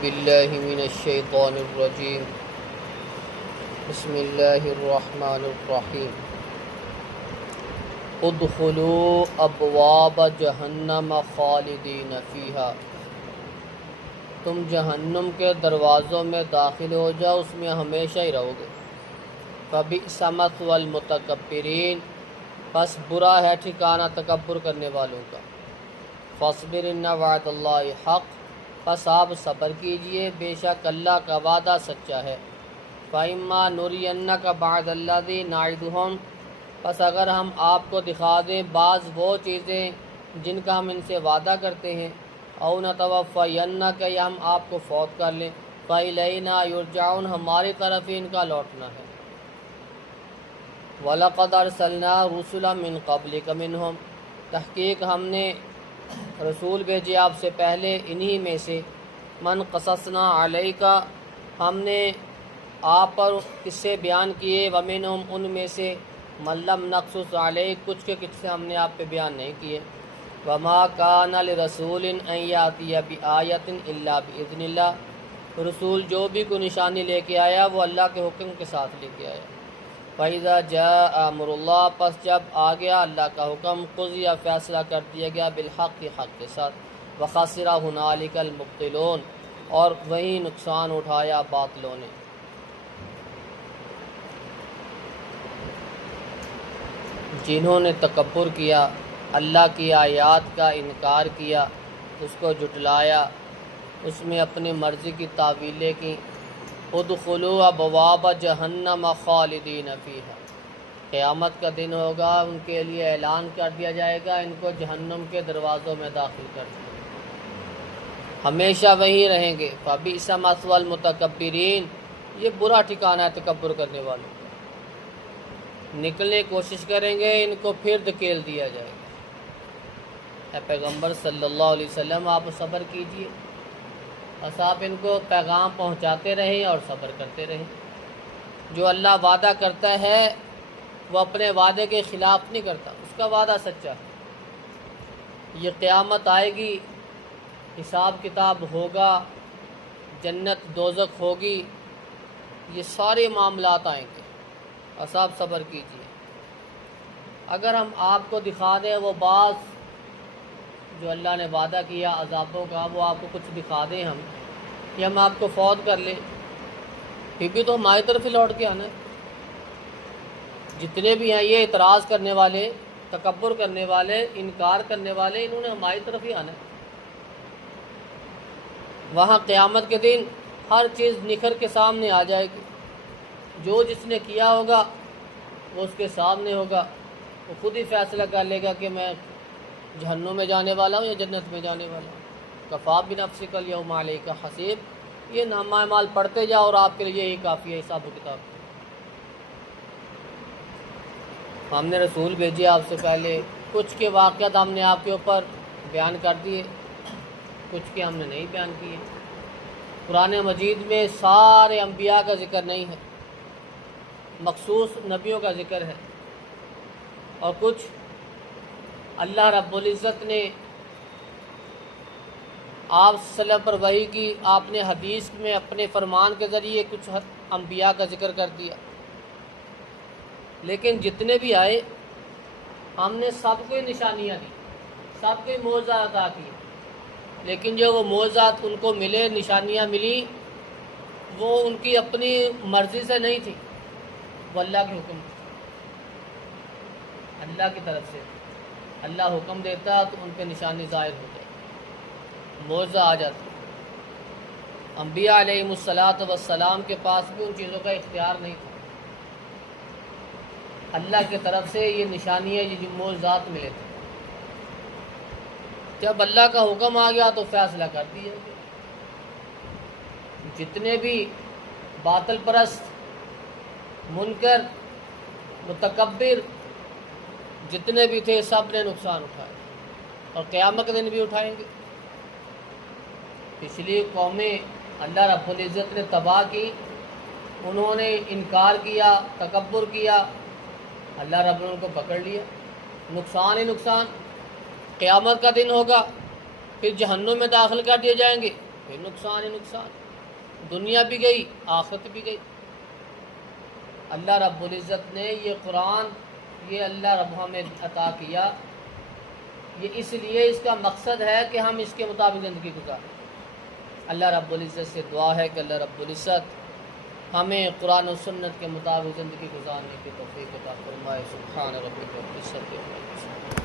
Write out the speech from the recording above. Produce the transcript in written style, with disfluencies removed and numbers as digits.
باللہ من الشیطان الرجیم بسم اللہ الرحمن الرحیم ادخلوا ابواب جہنم خالدین فیہا، تم جہنم کے دروازوں میں داخل ہو جاؤ، اس میں ہمیشہ ہی رہو گے۔ فبئس مثوی المتکبرین، پس برا ہے ٹھکانہ تکبر کرنے والوں کا۔ فاصبر ان وعد اللہ حق، پس آپ صبر کیجئے، بے شک اللہ کا وعدہ سچا ہے۔ فإما نرینک بعض الذی نعدہم، پس اگر ہم آپ کو دکھا دیں بعض وہ چیزیں جن کا ہم ان سے وعدہ کرتے ہیں، او نتوفینک، یا ہم آپ کو فوت کر لیں، فإلینا یرجعون، ہماری طرف ہی ان کا لوٹنا ہے۔ وَلَقَدْ أَرْسَلْنَا رُسُلًا مِّن قَبْلِكَ مِنْهُمْ، تحقیق ہم نے رسول بھیجے آپ سے پہلے انہی میں سے، من قصصنا علیک، ہم نے آپ پر قصے بیان کیے، ومنہم، ان میں سے، من لم نقصص علیک، کچھ کے قصے ہم نے آپ پہ بیان نہیں کیے۔ وما کان لرسول ان یاتی بآیۃ الا باذن اللہ، رسول جو بھی کوئی نشانی لے کے آیا وہ اللہ کے حکم کے ساتھ لے کے آیا۔ فَإِذَا جَاءَ أَمْرُ اللَّهِ، پس جب آ گیا اللہ کا حکم، قضی، فیصلہ کر دیا گیا، بالحق، حق کے ساتھ، وَخَسِرَ هُنَالِكَ الْمُبْطِلُونَ، اور وہی نقصان اٹھایا باطلوں نے۔ جنہوں نے تکبر کیا، اللہ کی آیات کا انکار کیا، اس کو جھٹلایا، اس میں اپنی مرضی کی تعویلیں کی، ادخلوا ابواب جہنم خالدین فیہا، قیامت کا دن ہوگا، ان کے لیے اعلان کر دیا جائے گا ان کو جہنم کے دروازوں میں داخل کر دیا، ہمیشہ وہیں رہیں گے۔ فبئس مثوی المتکبرین، یہ برا ٹھکانہ ہے تکبر کرنے والوں کا، نکلنے کی کوشش کریں گے ان کو پھر دھکیل دیا جائے گا۔ اے پیغمبر صلی اللہ علیہ وسلم، آپ صبر کیجئے، بس آپ ان کو پیغام پہنچاتے رہیں اور صبر کرتے رہیں۔ جو اللہ وعدہ کرتا ہے وہ اپنے وعدے کے خلاف نہیں کرتا، اس کا وعدہ سچا ہے۔ یہ قیامت آئے گی، حساب کتاب ہوگا، جنت دوزخ ہوگی، یہ سارے معاملات آئیں گے، بس آپ صبر کیجئے۔ اگر ہم آپ کو دکھا دیں وہ بعض جو اللہ نے وعدہ کیا عذابوں کا، وہ آپ کو کچھ دکھا دیں ہم، یا ہم آپ کو فوت کر لیں، پھر بھی تو ہماری طرف ہی لوٹ کے آنا ہے۔ جتنے بھی ہیں یہ اعتراض کرنے والے، تکبر کرنے والے، انکار کرنے والے، انہوں نے ہماری طرف ہی آنا ہے۔ وہاں قیامت کے دن ہر چیز نکھر کے سامنے آ جائے گی، جو جس نے کیا ہوگا وہ اس کے سامنے ہوگا، وہ خود ہی فیصلہ کر لے گا کہ میں جہنم میں جانے والا ہوں یا جنت میں جانے والا ہوں۔ کفیٰ بنفسک الیوم علیک حسیب، یہ نامہ اعمال پڑھتے جاؤ اور آپ کے لیے یہی کافی ہے حساب و کتاب۔ ہم نے رسول بھیجے آپ سے پہلے، کچھ کے واقعات ہم نے آپ کے اوپر بیان کر دیے، کچھ کے ہم نے نہیں بیان کیے۔ قرآن مجید میں سارے انبیاء کا ذکر نہیں ہے، مخصوص نبیوں کا ذکر ہے، اور کچھ اللہ رب العزت نے آپ صلی اللہ علیہ وسلم پر وحی کی، آپ نے حدیث میں اپنے فرمان کے ذریعے کچھ انبیاء کا ذکر کر دیا، لیکن جتنے بھی آئے ہم نے سب کو نشانیاں دی، سب کو معجزات عطا کیے، لیکن جو وہ معجزات ان کو ملے، نشانیاں ملی، وہ ان کی اپنی مرضی سے نہیں تھی، وہ اللہ کے حکم، اللہ کی طرف سے اللہ حکم دیتا تو ان پہ نشانی ظاہر ہو جائے، معجزہ آ جاتا۔ انبیاء علیہم السلام کے پاس بھی ان چیزوں کا اختیار نہیں تھا، اللہ کی طرف سے یہ نشانیاں، یہ جو معجزات ملے تھے، جب اللہ کا حکم آ گیا تو فیصلہ کر دیا گیا۔ جتنے بھی باطل پرست، منکر، متکبر جتنے بھی تھے، سب نے نقصان اٹھایا اور قیامت کے دن بھی اٹھائیں گے۔ پچھلی قومیں اللہ رب العزت نے تباہ کی، انہوں نے انکار کیا، تکبر کیا، اللہ رب نے ان کو پکڑ لیا، نقصان ہی نقصان۔ قیامت کا دن ہوگا، پھر جہنم میں داخل کر دیے جائیں گے، پھر نقصان ہی نقصان، دنیا بھی گئی آخرت بھی گئی۔ اللہ رب العزت نے یہ قرآن، یہ اللہ رب ہمیں عطا کیا، یہ اس لیے، اس کا مقصد ہے کہ ہم اس کے مطابق زندگی گزاریں۔ اللہ رب العزت سے دعا ہے کہ اللہ رب العزت ہمیں قرآن و سنت کے مطابق زندگی گزارنے کی توفیق عطا فرمائے۔ سبحان ربک رب العزت عما یصفون۔